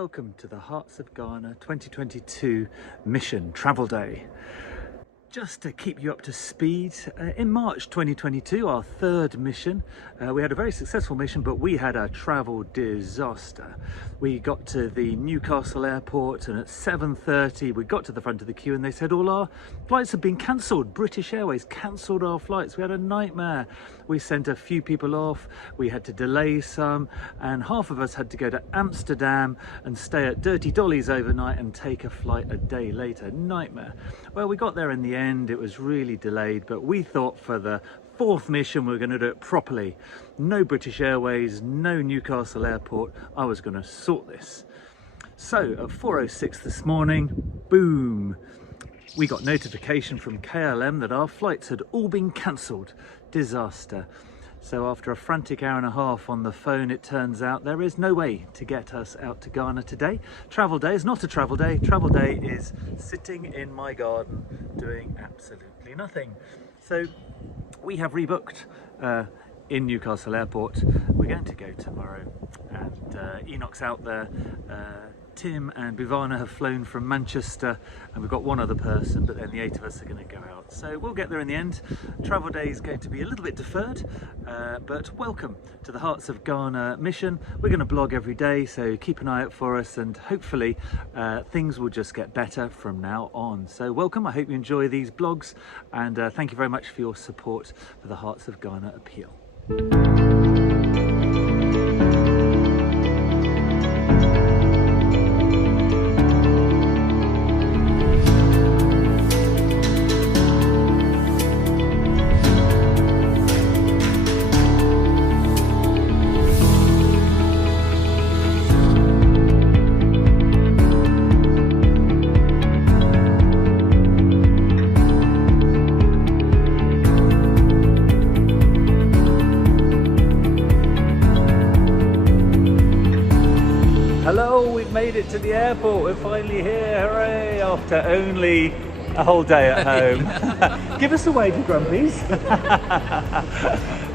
Welcome to the Hearts of Ghana 2022 Mission Travel Day. Just to keep you up to speed, in March 2022, our third mission, we had a very successful mission, but we had a travel disaster. We got to the Newcastle airport and at 7:30 we got to the front of the queue and they said all our flights had been cancelled. British Airways cancelled our flights. We had a nightmare. We sent a few people off, we had to delay some, and half of us had to go to Amsterdam and stay at Dirty Dolly's overnight and take a flight a day later. Nightmare. Well, we got there in the end. It was really delayed, but we thought for the fourth mission we were going to do it properly. No British Airways, no Newcastle airport. I was going to sort this. So at 4:06 this morning, boom, we got notification from KLM that our flights had all been cancelled. Disaster. So after a frantic hour and a half on the phone, it turns out there is no way to get us out to Ghana today. Travel day is not a travel day. Travel day is sitting in my garden doing absolutely nothing. So we have rebooked in Newcastle Airport. We're going to go tomorrow, and Enoch's out there. Tim and Bivana have flown from Manchester, and we've got one other person, but then the 8 of us are going to go out. So we'll get there in the end. Travel day is going to be a little bit deferred, but welcome to the Hearts of Ghana mission. We're going to blog every day, so keep an eye out for us, and hopefully things will just get better from now on. So welcome, I hope you enjoy these blogs, and thank you very much for your support for the Hearts of Ghana appeal. Hello, we've made it to the airport. We're finally here. Hooray! After only a whole day at home. Give us a wave, you grumpies.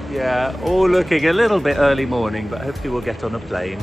Yeah, all looking a little bit early morning, but hopefully we'll get on a plane.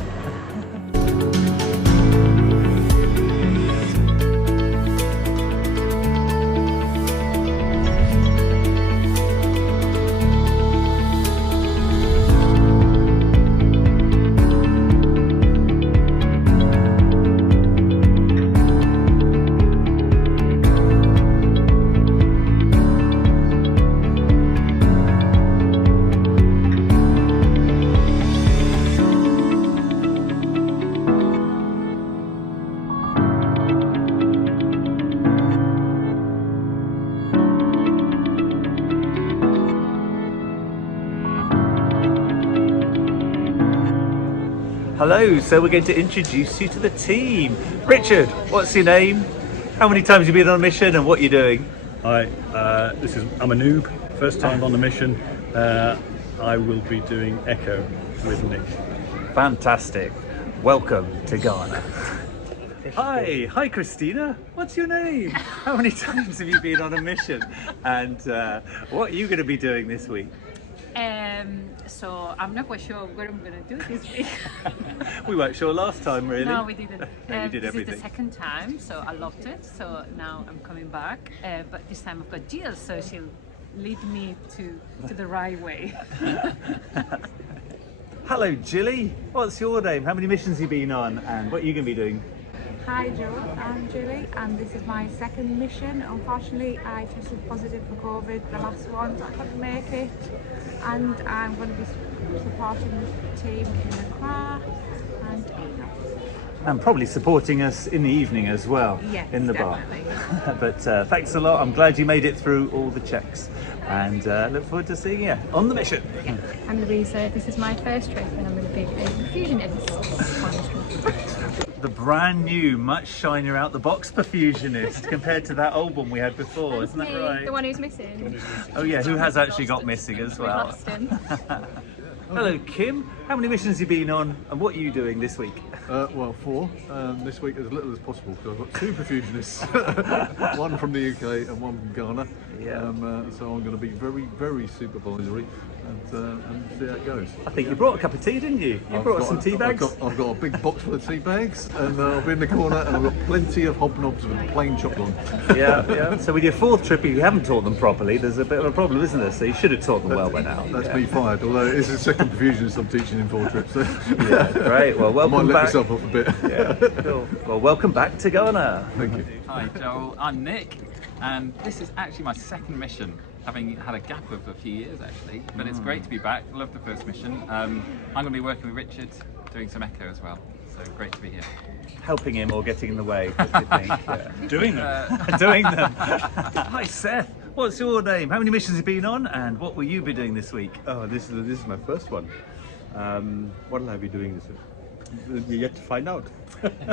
Hello, so we're going to introduce you to the team. Richard, what's your name? How many times have you been on a mission and what are you doing? Hi, I'm a noob, first time on the mission. I will be doing Echo with Nick. Fantastic. Welcome to Ghana. Hi Christina. What's your name? How many times have you been on a mission? And what are you going to be doing this week? So I'm not quite sure what I'm going to do this week. We weren't sure last time, really. No, we didn't. No, we did this everything. is the second time, so I loved it. So now I'm coming back, but this time I've got Jill, so she'll lead me to the right way. Hello, Jilly. What's your name? How many missions have you been on, and what are you going to be doing? Hi Joe, I'm Julie and this is my second mission. Unfortunately I tested positive for COVID the last one, so I couldn't make it, and I'm going to be supporting the team in the car and And probably supporting us in the evening as well, yes, in the definitely. bar. But thanks a lot. I'm glad you made it through all the checks, and look forward to seeing you on the mission. Yeah. I'm Louisa, this is my first trip and I'm going to be a perfusionist. The brand new, much shinier out the box perfusionist compared to that old one we had before, isn't that Me, right? the one who's missing. Oh yeah, who has actually got missing as We well. lost him. Hello Kim, how many missions have you been on and what are you doing this week? Well, 4. This week as little as possible because I've got 2 perfusionists, one from the UK and one from Ghana. Yeah. So I'm going to be very, very supervisory and see how it goes. I think you brought a cup of tea, didn't you? You brought us some tea bags. I've got a big box full of tea bags, and I'll be in the corner, and I've got plenty of hobnobs with plain chocolate on. Yeah. So with your fourth trip, if you haven't taught them properly, there's a bit of a problem, isn't there? So you should have taught them well by now. That's me fired. Although it's the second perfusionist I'm teaching in 4 trips. So Yeah, great. Well, I welcome might let back. myself off a bit. Yeah, cool. Well, welcome back to Ghana. Thank you. Hi Joel, I'm Nick, and this is actually my second mission, having had a gap of a few years actually, but it's great to be back. Love the first mission. I'm going to be working with Richard, doing some echo as well, so great to be here. Helping him or getting in the way, what do you think? Yeah. Doing them. Doing them. Hi Seth, what's your name? How many missions have you been on, and what will you be doing this week? Oh, this is my first one. What will I be doing this week? You're yet to find out.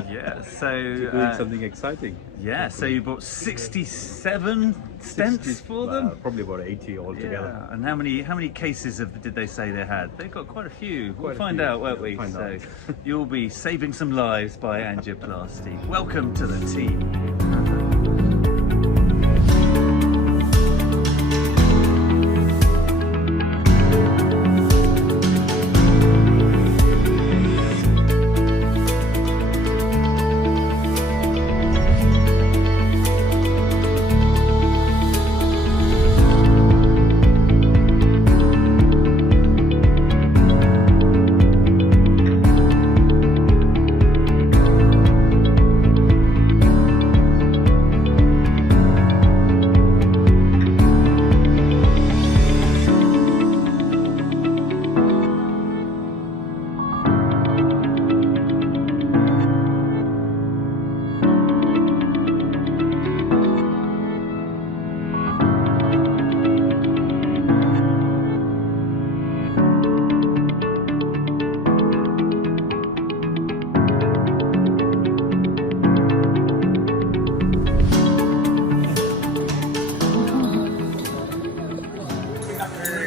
Yeah, so You're doing something exciting. yeah, so you bought 67 stents for them. Probably about 80 altogether. Yeah, and how many cases did they say they had? They've got quite a few. We'll Quite a find few. out, won't we? Find So out. you'll be saving some lives by angioplasty. Welcome to the team.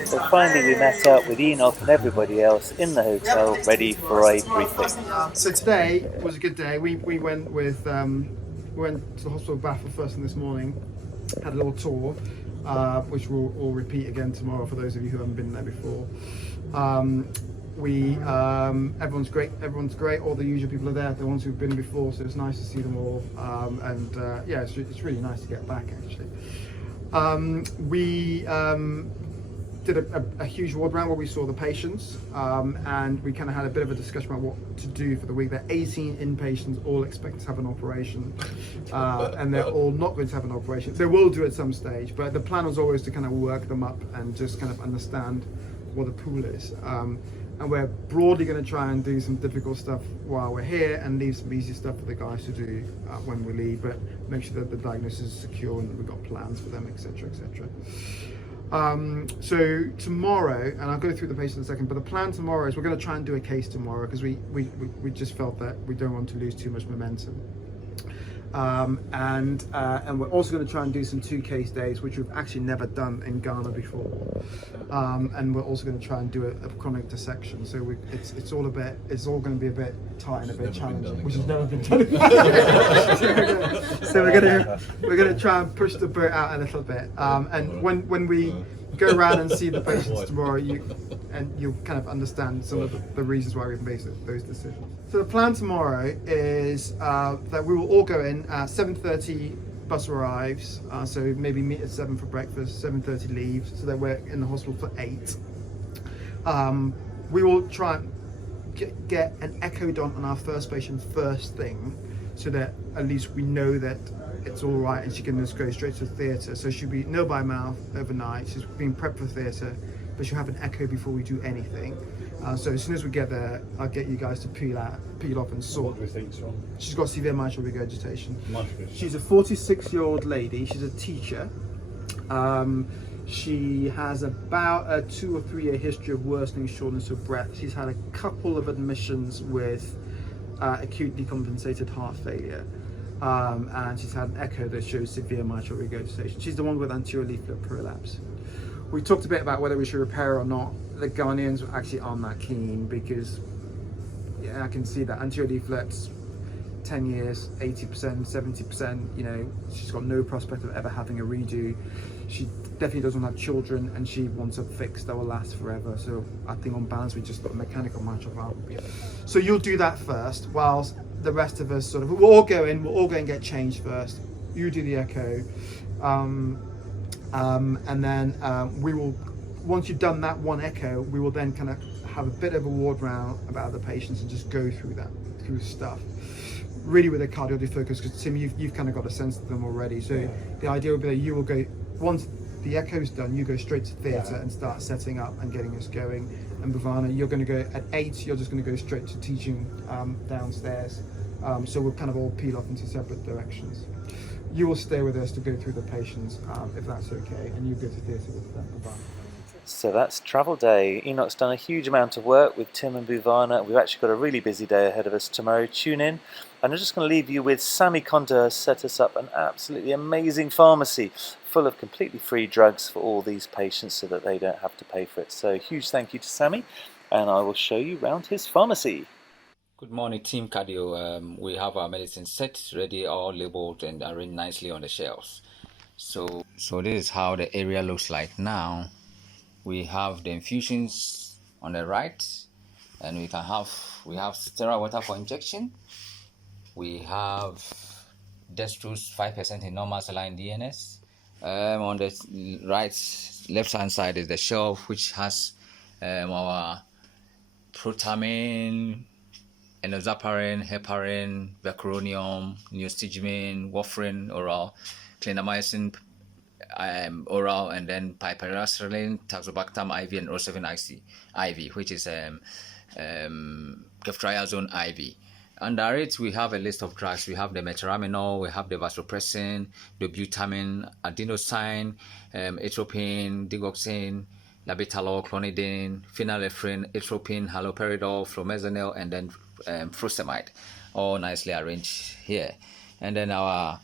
So finally we met up with Enoch and everybody else in the hotel, ready for a briefing. So today was a good day. We went with went to the hospital of Bath first thing this morning. Had a little tour, which we'll repeat again tomorrow for those of you who haven't been there before. Everyone's great. Everyone's great. All the usual people are there. The ones who've been before, so it's nice to see them all. Yeah, it's really nice to get back actually. We did a huge ward round where we saw the patients, and we kind of had a bit of a discussion about what to do for the week. There are 18 inpatients, all expect to have an operation, and they're all not going to have an operation. They will do at some stage, but the plan was always to kind of work them up and just kind of understand what the pool is. And we're broadly going to try and do some difficult stuff while we're here and leave some easy stuff for the guys to do when we leave, but make sure that the diagnosis is secure and that we've got plans for them, etc., etc. So tomorrow, and I'll go through the patient in a second, but the plan tomorrow is we're going to try and do a case tomorrow because we just felt that we don't want to lose too much momentum. And we're also going to try and do some 2 case days, which we've actually never done in Ghana before. And we're also going to try and do a chronic dissection. So it's all going to be a bit tight and a bit challenging, which has never been done. So we're going to try and push the boat out a little bit. And when we go around and see the patients tomorrow, you'll kind of understand some of the reasons why we've made those decisions. So the plan tomorrow is that we will all go in at 7:30 bus arrives, so maybe meet at 7 for breakfast, 7:30 leave, so that we're in the hospital for 8. We will try and get an echo done on our first patient first thing, so that at least we know that it's all right and she can just go straight to the theatre. So she'll be no by mouth overnight. She's being prepped for theatre, but she'll have an echo before we do anything. So as soon as we get there, I'll get you guys to peel off and sort. What do we think, John? She's got severe mitral regurgitation. Mitral. She's a 46-year-old lady. She's a teacher. She has about a 2 or 3 year history of worsening shortness of breath. She's had a couple of admissions with acute decompensated heart failure. And she's had an echo that shows severe mitral regurgitation. She's the one with anterior leaflet prolapse. We talked a bit about whether we should repair her or not. The Ghanaians actually aren't that keen because, yeah, I can see that anterior leaflets, 10 years, 80%, 70%, you know, she's got no prospect of ever having a redo. She definitely doesn't have children, and she wants a fix that will last forever. So I think on balance, we just got a mechanical mitral valve. So you'll do that first, whilst the rest of us we'll all go and get changed first. You do the echo, and then we will, once you've done that one echo, we will then kind of have a bit of a ward round about the patients and just go through stuff. Really with a cardiology focus, because Tim, you've kind of got a sense of them already. So the idea would be that you will go, once the echo's done, you go straight to theatre and start setting up and getting us going. And Bhavana, you're going to go at 8, you're just going to go straight to teaching downstairs. So we'll kind of all peel off into separate directions. You will stay with us to go through the patients, if that's okay, and you go to theatre with them, Bhavana. So that's travel day. Enoch's done a huge amount of work with Tim and Bhuvana. We've actually got a really busy day ahead of us tomorrow. Tune in. And I'm just going to leave you with Sammy Conda has set us up an absolutely amazing pharmacy full of completely free drugs for all these patients so that they don't have to pay for it. So huge thank you to Sammy, and I will show you around his pharmacy. Good morning, Team Cardio. We have our medicine set, ready, all labeled and arranged nicely on the shelves. So this is how the area looks like now. We have the infusions on the right, and we have sterile water for injection. We have dextrose 5% in normal saline DNS. On the left hand side is the shelf which has our protamine, enoxaparin, heparin, vecuronium, neostigmine, warfarin oral, clindamycin oral, and then piperacillin, tazobactam IV, and O7 IV, which is ceftriaxone IV. Under it, we have a list of drugs. We have the metaraminol, we have the vasopressin, the butamine, adenosine, atropine, digoxin, labetalol, clonidine, phenylephrine, atropine, haloperidol, flumazenil, and then furosemide, all nicely arranged here. And then our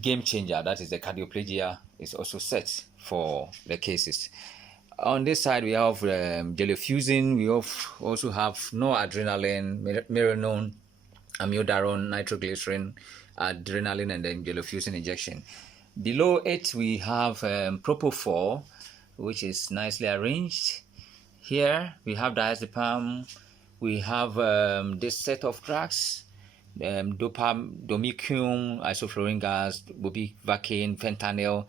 game changer, that is the cardioplegia, is also set for the cases. On this side, we have gelofusine. We also have noradrenaline, mirinone, amiodarone, nitroglycerin, adrenaline, and then gelofusine injection. Below it, we have propofol, which is nicely arranged. Here, we have diazepam. We have this set of drugs, domicium, isoflurane gas, bupivacaine, fentanyl,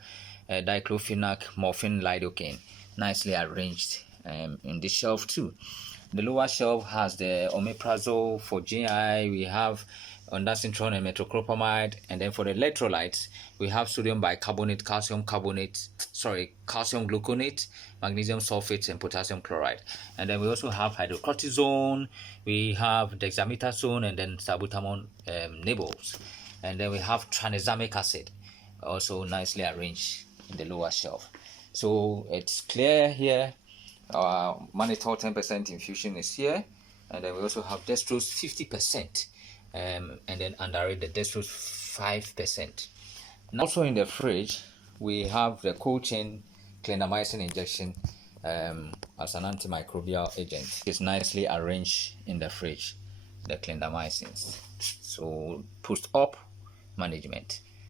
diclofenac, morphine, lidocaine, nicely arranged in this shelf too. The lower shelf has the omeprazole for GI. We have ondansetron and metoclopramide, and then for the electrolytes, we have sodium bicarbonate, calcium gluconate, magnesium sulfate, and potassium chloride. And then we also have hydrocortisone, we have dexamethasone, and then salbutamol nibbles. And then we have tranexamic acid, also nicely arranged in the lower shelf. So it's clear here. Our mannitol 10% infusion is here, and then we also have dextrose 50%. And then under it, the dextrose 5%. Now, also in the fridge, we have the cold chain clindamycin injection as an antimicrobial agent. It's nicely arranged in the fridge, the clindamycins. So post-op management.